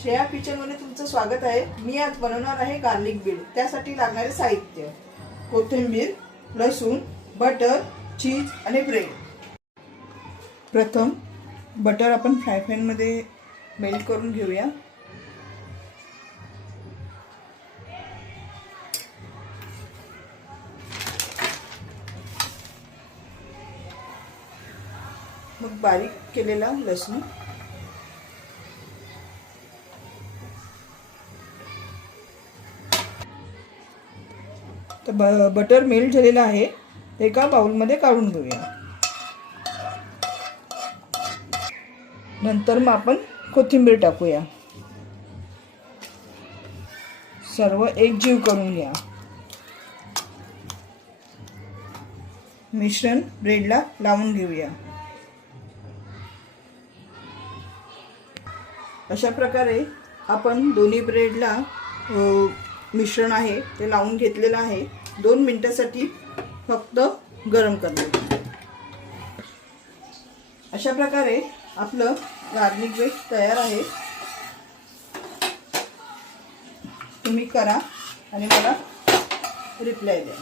श्रेया किचनमध्ये तुमचं स्वागत आहे। मी आज बनवणार आहे गार्लिक ब्रेड। त्यासाठी लागणारे साहित्य: कोथिंबीर, लसूण, बटर, चीज आणि ब्रेड। प्रथम बटर आपण फ्राय पॅन मध्ये मेल्ट करून घेऊया। मग बारीक केलेला लसूण, तर बटर मेल्ट झालेला आहे, एका बाउल मध्ये काढून घेऊया। नंतर मग आपण कोथिंबीर टाकूया। सर्व एकजीव करून घ्या। मिश्रण ब्रेडला लावून घेऊया। अशा प्रकारे आपण दोन्ही ब्रेडला मिश्रण आहे ते लावून घेतलेलं आहे। 2 मिनिटांसाठी फक्त गरम करणे। अशा प्रकारे आपलं गार्लिक ब्रेड तयार आहे। तुम्ही करा आणि मला रिप्लाय द्या।